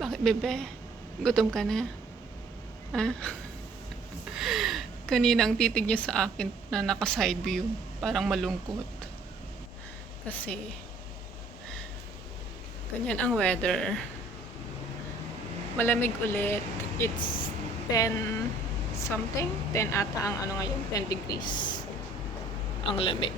Bakit, bebe? Gutom ka na? Ha? Kanina ang titig niya sa akin na naka-side view. Parang malungkot. Kasi, ganyan ang weather. Malamig ulit. It's 10 something. 10 ata ang ano ngayon. 10 degrees. Ang lamig.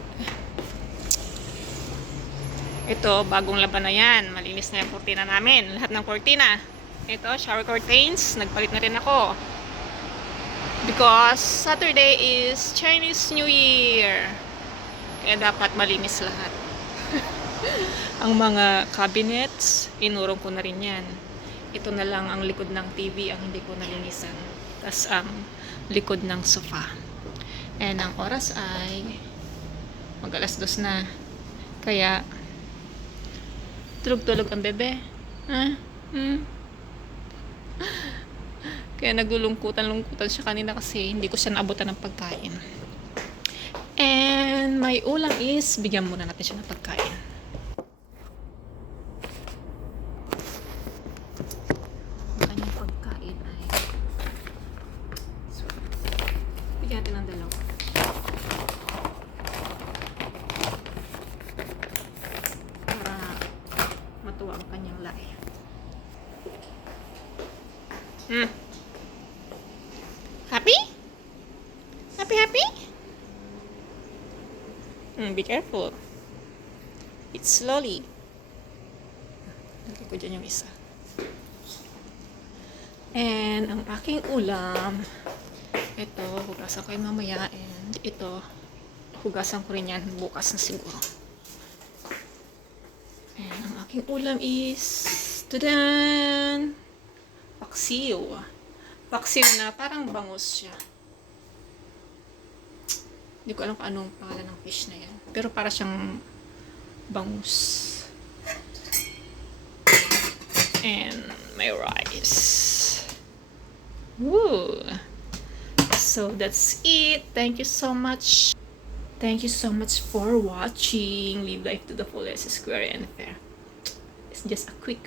Ito, bagong laban na yan. Malinis na yung kurtina namin. Lahat ng kurtina. Ito, shower curtains. Nagpalit na rin ako. Because Saturday is Chinese New Year. Kaya dapat malinis lahat. Ang mga cabinets, inurong ko na rin yan. Ito na lang ang likod ng TV ang hindi ko nalinisan. Tas ang likod ng sofa. And ang oras ay mag-2:00 na. Kaya tulog-tulog ang bebe. Ha? Kaya naglulungkutan siya kanina kasi hindi ko siya naabutan ng pagkain. And my ulam is, bigyan muna natin siya ng pagkain. Ang kanyang pagkain ay, bigyan natin ng dalawa. Para matuwa ang kanyang lahi. Happy? Happy? Be careful. Eat slowly. Lagay ko dyan yung isa. And ang aking ulam, ito, hugasan ko yung mamaya. And ito, hugasan ko rin yan bukas na siguro. And ang aking ulam is, tadan! Paksiw. Paksiw na parang bangus siya. Hindi ko alam kung anong pangalan ng fish na yan. Pero para siyang bangus. And my rice. Woo! So that's it. Thank you so much. Thank you so much for watching. Live life to the fullest, square and fair. It's just a quick